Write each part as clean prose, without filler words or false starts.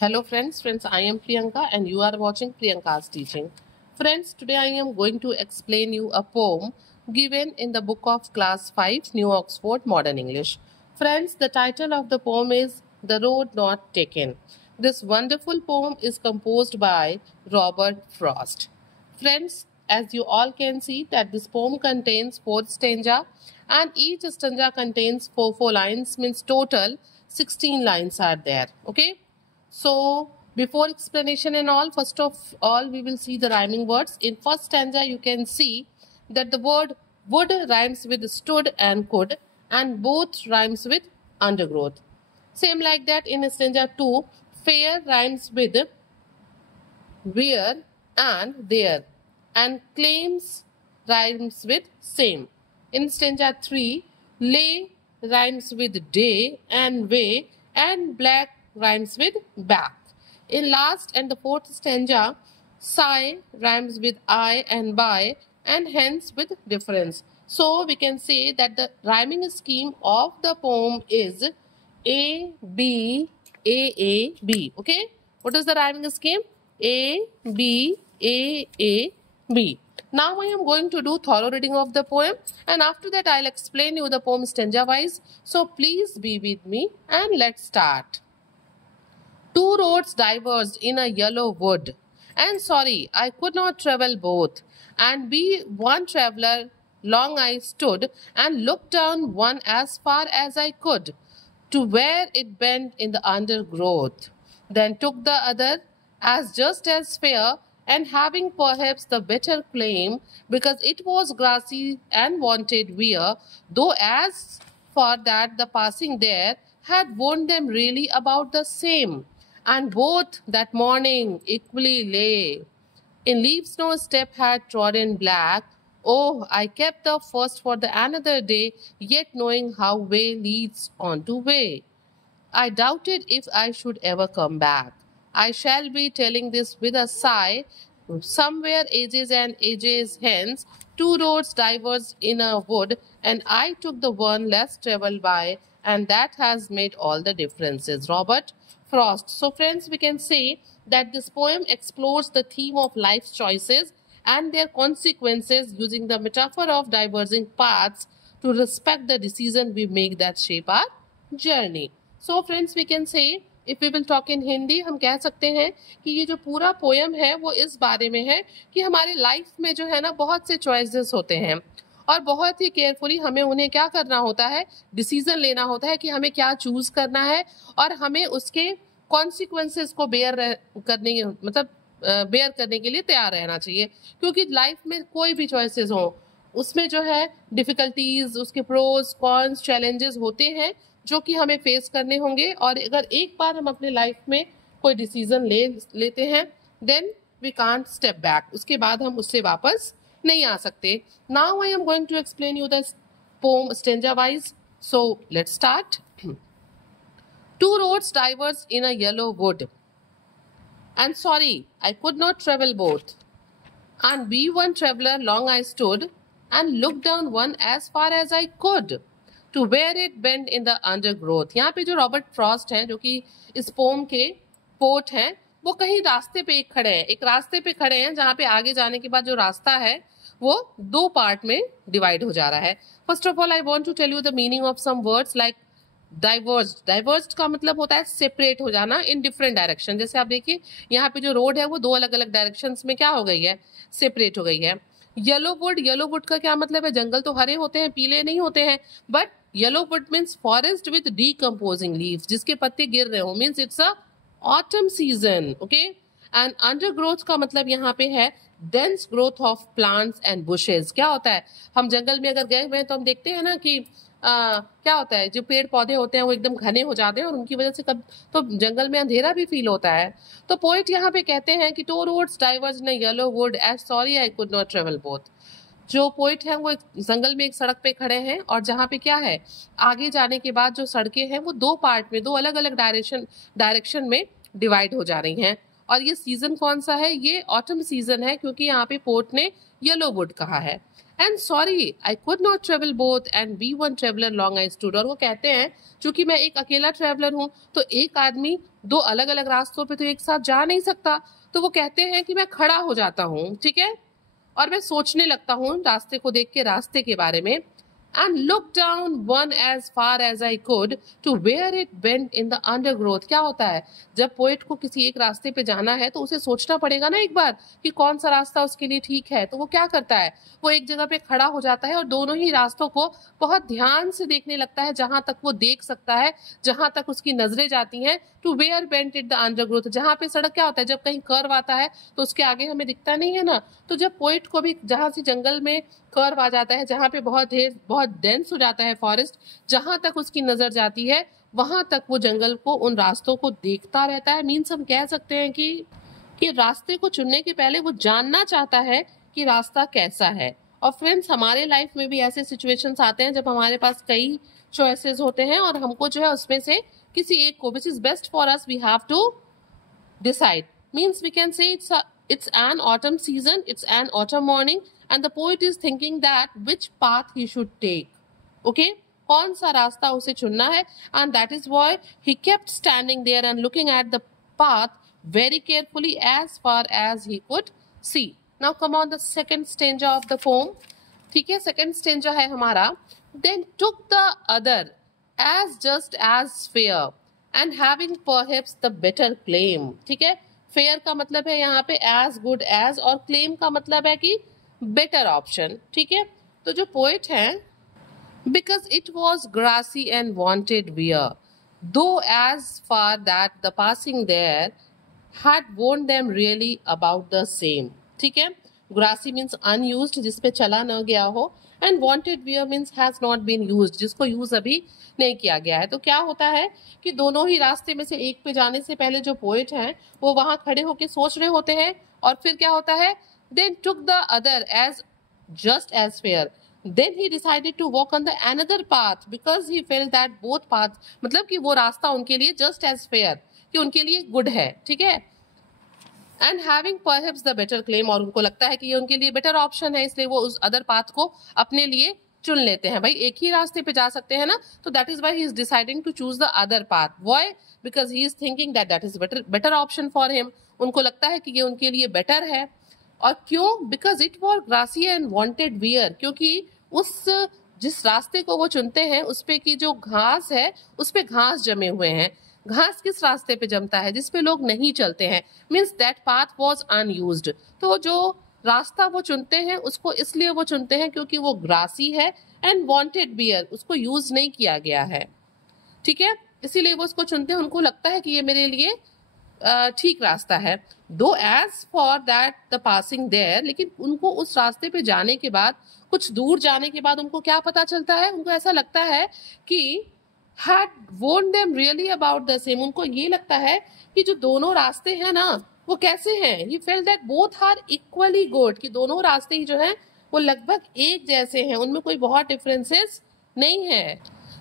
Hello friends, I am Priyanka and you are watching Priyanka's teaching. Friends, today I am going to explain you a poem given in the book of class 5 New Oxford Modern English. Friends, the title of the poem is The Road Not Taken. This wonderful poem is composed by Robert Frost. Friends, as you all can see that this poem contains 4 stanza and each stanza contains 4 lines, means total 16 lines are there. Okay. So before explanation and all, first of all we will see the rhyming words. In first stanza you can see that the word would rhymes with stood and could, and both rhymes with undergrowth. Same like that in stanza 2, fair rhymes with where and there, and claims rhymes with same. In stanza 3, lay rhymes with day and way, and black rhymes with back. In last and the fourth stanza, sigh rhymes with I and by, and hence with difference. So we can say that the rhyming scheme of the poem is A, B, A, B. Okay? What is the rhyming scheme? A, B, A, B. Now I am going to do thorough reading of the poem, and after that I'll explain you the poem stanza wise. So please be with me and let's start. Two roads diverged in a yellow wood, and sorry, I could not travel both. And be one traveller, long I stood, and looked down one as far as I could, to where it bent in the undergrowth. Then took the other, as just as fair, and having perhaps the better claim, because it was grassy and wanted wear, though as for that the passing there had warned them really about the same, and both that morning equally lay. In leaves no step had trodden black. Oh, I kept the first for the another day, yet knowing how way leads on to way. I doubted if I should ever come back. I shall be telling this with a sigh. Somewhere ages and ages hence, two roads diverged in a wood, and I took the one less traveled by, and that has made all the differences. Robert Frost. So friends, we can say that this poem explores the theme of life's choices and their consequences using the metaphor of diverging paths to respect the decision we make that shape our journey. So friends, we can say, if we will talk in Hindi, हम कह सकते हैं कि ये जो पूरा poem है वो इस बारे में है कि हमारे लाइफ में जो है ना बहुत से चॉइसेस होते हैं और बहुत ही केयरफुली हमें उन्हें क्या करना होता है, डिसीजन लेना होता है कि हमें क्या चूज करना है और हमें उसके कॉन्सिक्वेंसेस को बेयर करने के लिए तैयार रहना चाहिए, क्योंकि लाइफ में कोई भी चॉइसेस हो उसमें जो है डिफिकल्टीज, उसके प्रोज कॉन्स चैलेंजेस होते हैं जो कि हमें फेस करने होंगे। और अगर एक बार हम अपने लाइफ में कोई डिसीजन लेते हैं then we can't step back, उसके बाद हम उससे वापस नहीं आ सकते। Now I am going to explain you the poem stanza wise, so let's start. Two roads diverse in a yellow wood, and sorry, I could not travel both. And be one traveller long I stood, and looked down one as far as I could, to where it bent in the undergrowth. यहाँ पे जो Robert Frost हैं, जो कि इस pome के pot हैं, वो कहीं रास्ते पे एक रास्ते पे खड़े हैं जहाँ पे आगे जाने के बाद जो रास्ता है वो दो पार्ट में डिवाइड हो जा रहा है। First of all I want to tell you the meaning of some words like diverged का मतलब होता है सेपरेट हो जाना इन डिफरेंट डायरेक्शन। जैसे आप देखिए यहाँ पे जो रोड है वो दो अलग अलग डायरेक्शंस में क्या हो गई है, सेपरेट हो गई है। येलो वुड का क्या मतलब है, जंगल तो हरे होते हैं, पीले नहीं होते हैं, but yellow would means forest with decomposing leaves, जिसके पत्ते गिर रहे हो, means it's a autumn season. Okay, and undergrowth का मतलब यहाँ पे है dense growth of plants and bushes. क्या होता है, हम जंगल में अगर गए हुए हैं तो हम देखते हैं ना कि क्या होता है, जो पेड़ पौधे होते हैं वो एकदम घने हो जाते हैं और उनकी वजह से कब तो जंगल में अंधेरा भी फील होता है। तो पोइट यहाँ पे कहते हैं कि two roads diverge in yellow wood, as sorry I could not travel both. जो पोइट हैं वो जंगल में एक सड़क पे खड़े हैं और जहाँ पे क्या है, आगे जाने के बाद जो सड़कें हैं वो दो पार्ट में, दो अलग अलग डायरेक्शन में डिवाइड हो जा रही हैं। और ये सीजन कौन सा है, ये ऑटम सीजन है, क्योंकि यहाँ पे पोर्ट ने येलो वुड कहा है। And sorry I could not travel both and be one traveller long I stood. और वो कहते हैं चूंकि मैं एक अकेला ट्रेवलर हूँ तो एक आदमी दो अलग अलग रास्तों पे तो एक साथ जा नहीं सकता, तो वो कहते हैं कि मैं खड़ा हो जाता हूँ, ठीक है, और मैं सोचने लगता हूँ रास्ते को देख के, रास्ते के बारे में। And look down one as far as I could to where it bent in the undergrowth। क्या होता है जब पोएट को किसी एक रास्ते पे जाना है तो उसे सोचना पड़ेगा ना एक बार कि कौन सा रास्ता उसके लिए ठीक है। तो वो क्या करता है, वो एक जगह पे खड़ा हो जाता है और दोनों ही रास्तों को बहुत ध्यान से देखने लगता है, जहां तक वो देख सकता है, जहां तक उसकी नजरें जाती हैं। To where bent it the undergrowth, जहां पे सड़क क्या होता है, जब कहीं कर्व आता है तो उसके आगे हमें दिखता नहीं है ना, तो जब पोएट को भी जहां से जंगल में कर्व आ जाता है, जहां पे बहुत डेंस हो जाता है फॉरेस्ट, जहां तक उसकी नजर जाती है वहां तक वो जंगल को, उन रास्तों को देखता रहता है। मीन्स हम कह सकते हैं कि रास्ते को चुनने के पहले वो जानना चाहता है कि रास्ता कैसा है। और फ्रेंड्स, हमारे लाइफ में भी ऐसे सिचुएशंस आते हैं जब हमारे पास कई चॉइसेस होते हैं और हमको जो है उसमें से किसी एक को, which is best for us, we have to decide। Means we can say it's an autumn season, it's an autumn morning and the poet is thinking that which path he should take, okay, कौन सा रास्ता उसे चुनना है। and that is why he kept standing there and looking at the path very carefully as far as he could see। now come on the second stanza of the poem, ठीक है, second stanza है हमारा, then took the other as just as fair and having perhaps the better claim। ठीक है, fair का मतलब है यहाँ पे as good as और claim का मतलब है कि better option। ठीक है, तो जो poet है, because it was grassy and wanted wear, though as far that the passing there had warned them really about the same। ठीक है, grassy means unused, जिसपे चला न गया हो, and wanted wear means has not been used, जिसको use अभी नहीं किया गया है। तो क्या होता है कि दोनों ही रास्ते में से एक पे जाने से पहले जो पोएट हैं वो वहां खड़े होके सोच रहे होते हैं, और फिर क्या होता है, then took the other as just as fair, then he decided to walk on the another path because he felt that both paths, मतलब कि वो रास्ता उनके लिए just as fair, कि उनके लिए गुड है। ठीक है, and having perhaps the better claim, और उनको लगता है कि ये उनके लिए बेटर ऑप्शन है, इसलिए वो उस अदर पाथ को अपने लिए चुन लेते हैं। भाई एक ही रास्ते पे जा सकते हैं ना, तो that is why he is deciding to choose the other path. Why? Because he is thinking that that is better option for him. उनको लगता है कि ये उनके लिए बेटर है। और क्यों? Because it was grassy and wanted wear, क्योंकि उस जिस रास्ते को वो चुनते हैं उस पे की जो घास है, उस पे घास जमे हुए हैं। घास किस रास्ते पे जमता है? जिसपे लोग नहीं चलते हैं। Means that path was unused. तो जो रास्ता वो चुनते हैं उसको इसलिए वो चुनते हैं क्योंकि वो ग्रासी है, एंड वांटेड बियर, उसको यूज नहीं किया गया है। ठीक है, इसीलिए वो उसको चुनते हैं। उनको लगता है कि ये मेरे लिए ठीक रास्ता है। Though as for that the passing there, लेकिन उनको उस रास्ते पे जाने के बाद, कुछ दूर जाने के बाद उनको क्या पता चलता है? उनको ऐसा लगता है कि had warned them really about the same। उनको ये लगता है कि जो दोनों रास्ते हैं ना वो कैसे हैं। He felt that both are equally good, कि दोनों रास्ते ही जो हैं वो लगभग एक जैसे हैं, उनमें कोई बहुत डिफरेंसेस नहीं है।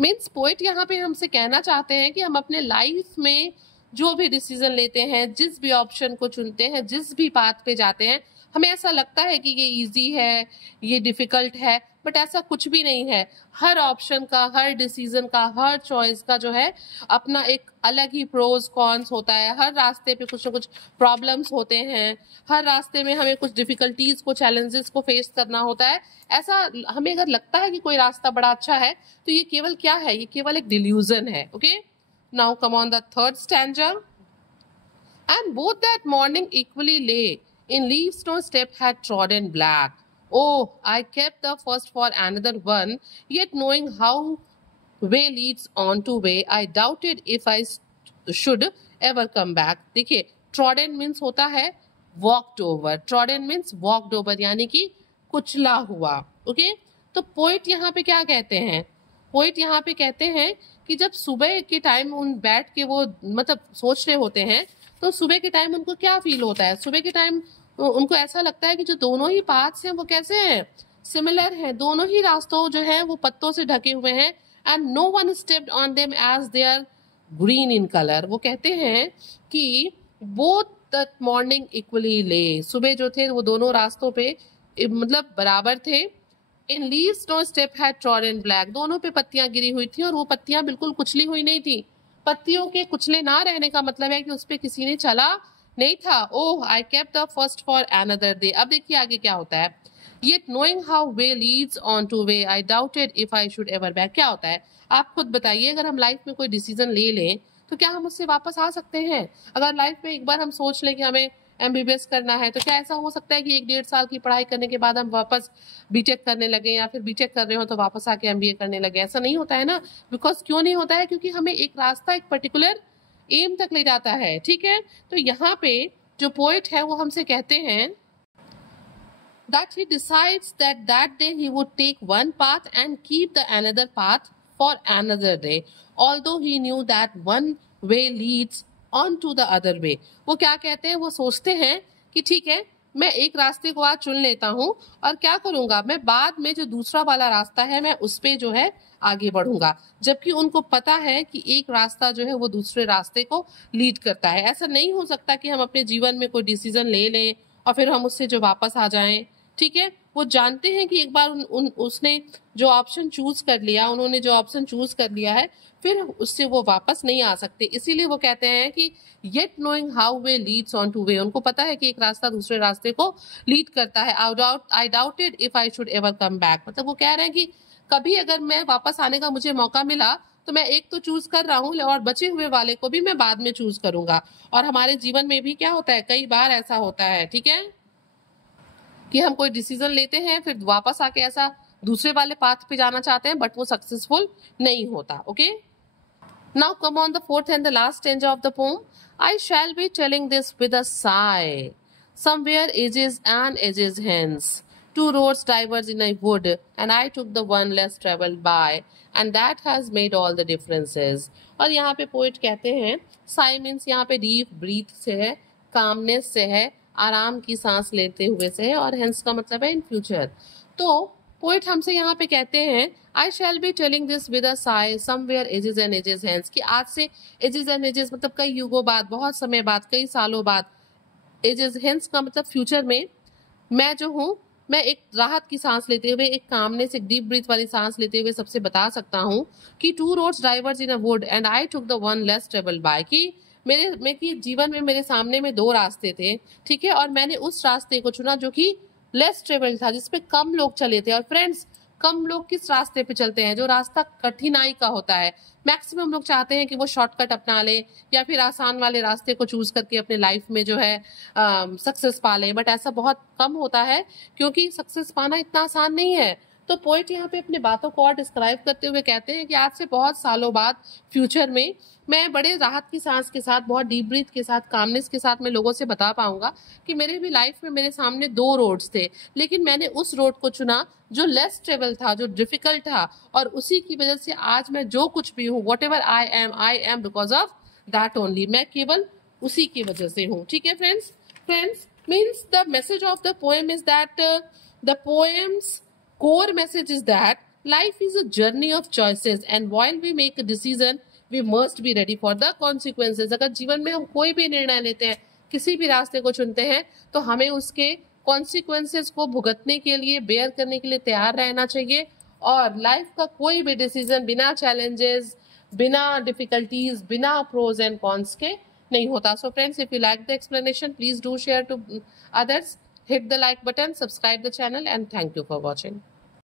मीन्स पोएट यहाँ पे हमसे कहना चाहते हैं कि हम अपने लाइफ में जो भी डिसीजन लेते हैं, जिस भी ऑप्शन को चुनते हैं, जिस भी पाथ पे जाते हैं, हमें ऐसा लगता है कि ये इजी है, ये डिफिकल्ट है, बट ऐसा कुछ भी नहीं है। हर ऑप्शन का, हर डिसीजन का, हर चॉइस का जो है अपना एक अलग ही प्रोज कॉन्स होता है। हर रास्ते पे कुछ ना कुछ प्रॉब्लम्स होते हैं, हर रास्ते में हमें कुछ डिफिकल्टीज को, चैलेंजेस को फेस करना होता है। ऐसा हमें अगर लगता है कि कोई रास्ता बड़ा अच्छा है तो ये केवल क्या है? ये केवल एक डिल्यूजन है। Okay, now come on the third stanza. And both that morning equally ले in leaves no step had trodden black. Oh, I kept the first for another one, yet knowing how way leads on to way, I doubted if I should ever come back। देखिए, trodden means होता है walked over। trodden means walked over, यानी कि कुचला हुआ। Okay, तो poet यहाँ पे क्या कहते हैं? पोइट यहाँ पे कहते हैं कि जब सुबह के टाइम उन बैठ के वो मतलब सोच रहे होते हैं, तो सुबह के टाइम उनको क्या फील होता है? सुबह के टाइम उनको ऐसा लगता है कि जो दोनों ही पाथ्स हैं वो कैसे हैं? सिमिलर हैं। दोनों ही रास्तों जो हैं वो पत्तों से ढके हुए हैं, and no one stepped on them as they are green in colour. वो कहते हैं कि बोथ द मॉर्निंग इक्वली ले, सुबह जो थे वो दोनों रास्तों पे मतलब बराबर थे, in leaves no step had trodden black, दोनों पे पत्तियां गिरी हुई थी और वो पत्तियां बिल्कुल कुचली हुई नहीं थी। पत्तियों के कुचले ना रहने का मतलब है कि उस पे किसी ने चला नहीं था। Oh I kept the first for another day. अब देखिए आगे क्या होता है। Yet knowing how way leads on to way, I doubted if I should ever back. क्या होता है आप खुद बताइए। अगर हम लाइफ में कोई डिसीजन ले लें तो क्या हम उससे वापस आ सकते हैं? अगर लाइफ में एक बार हम सोच लें कि हमें एमबीबीएस करना है तो क्या ऐसा हो सकता है कि 1-1.5 साल की पढ़ाई करने के बाद हम वापस बीटेक करने लगे, या फिर बीटेक कर रहे हो तो वापस आके एमबीए करने लगे? ऐसा नहीं होता है ना। बिकॉज क्यों नहीं होता है? क्योंकि हमें एक रास्ता एक पर्टिकुलर एम तक ले जाता है। ठीक है, तो यहाँ पे जो पोएट है वो हमसे कहते हैं that he decides that day he would take one path and keep the another path for another day, although he knew that one way leads on to the other way. वो क्या कहते हैं, वो सोचते हैं कि ठीक है मैं एक रास्ते को आज चुन लेता हूँ और क्या करूंगा, मैं बाद में जो दूसरा वाला रास्ता है मैं उस पे जो है आगे बढ़ूंगा, जबकि उनको पता है कि एक रास्ता जो है वो दूसरे रास्ते को लीड करता है। ऐसा नहीं हो सकता कि हम अपने जीवन में कोई डिसीजन ले लें और फिर हम उससे जो वापस आ जाएं। ठीक है, वो जानते हैं कि एक बार उसने जो ऑप्शन चूज कर लिया, उन्होंने जो ऑप्शन चूज कर लिया है, फिर उससे वो वापस नहीं आ सकते। इसीलिए वो कहते हैं कि yet knowing how way Leeds on two way, उनको पता है कि एक रास्ता दूसरे रास्ते को लीड करता है। आई doubted if I should ever come back, मतलब वो कह रहे हैं कि कभी अगर मैं वापस आने का मुझे मौका मिला तो मैं एक तो चूज कर रहा हूँ और बचे हुए वाले को भी मैं बाद में चूज करूंगा। और हमारे जीवन में भी क्या होता है, कई बार ऐसा होता है, ठीक है, कि हम कोई डिसीजन लेते हैं फिर वापस आके ऐसा दूसरे वाले पाथ पे जाना चाहते हैं बट वो सक्सेसफुल नहीं होता। Okay, now come on the fourth and the last stanza of the poem. I shall be telling this with a sigh, somewhere ages and ages hence, two roads diverge in a wood and I took the one less traveled by and that has made all the differences। और यहाँ पे poet कहते हैं Sai means यहाँ पे deep breath से है, calmness से है, आराम की सांस लेते हुए से है, और हेंस का मतलब है इन फ्यूचर। तो पोइट हमसे यहाँ पे कहते हैं I shall be telling this with a sigh somewhere ages and ages hence, कि आज से एजेस एंड एजेस मतलब कई युगों बाद, बहुत समय बाद, कई सालों बाद, एजेस हेंस का मतलब फ्यूचर में मैं जो हूँ मैं एक राहत की सांस लेते हुए, एक कामनेस, एक डीप ब्रीथ वाली सांस लेते हुए सबसे बता सकता हूँ कि two roads diverge in a wood and I took the one less travelled by, कि मेरे जीवन में मेरे सामने में 2 रास्ते थे, ठीक है, और मैंने उस रास्ते को चुना जो कि लेस ट्रेवल्ड था, जिसपे कम लोग चले थे। और फ्रेंड्स, कम लोग किस रास्ते पे चलते हैं? जो रास्ता कठिनाई का होता है। मैक्सिमम लोग चाहते हैं कि वो शॉर्टकट अपना ले या फिर आसान वाले रास्ते को चूज करके अपने लाइफ में जो है सक्सेस पा ले, बट ऐसा बहुत कम होता है क्योंकि सक्सेस पाना इतना आसान नहीं है। तो पोइट यहाँ पे अपने बातों को और डिस्क्राइब करते हुए कहते हैं कि आज से बहुत सालों बाद फ्यूचर में मैं बड़े राहत की सांस के साथ, बहुत डीप ब्रीथ के साथ, कामनेस के साथ मैं लोगों से बता पाऊंगा कि मेरे भी लाइफ में मेरे सामने 2 रोड्स थे, लेकिन मैंने उस रोड को चुना जो लेस ट्रेवल था, जो डिफिकल्ट था, और उसी की वजह से आज मैं जो कुछ भी हूँ, what ever I am because of that only, मैं केवल उसी की वजह से हूँ। ठीक है friends means the message of the poem is that the poems core message is that life is a journey of choices and while we make a decision we must be ready for the consequences। अगर जीवन में हम कोई भी निर्णय लेते हैं, किसी भी रास्ते को चुनते हैं, तो हमें उसके कॉन्सिक्वेंसेज को भुगतने के लिए, बेयर करने के लिए तैयार रहना चाहिए। और लाइफ का कोई भी डिसीजन बिना चैलेंजेस, बिना डिफिकल्टीज, बिना प्रोज एंड कॉन्स के नहीं होता। So friends, if you like the explanation please do share to others, hit the like button, subscribe the channel, and thank you for watching।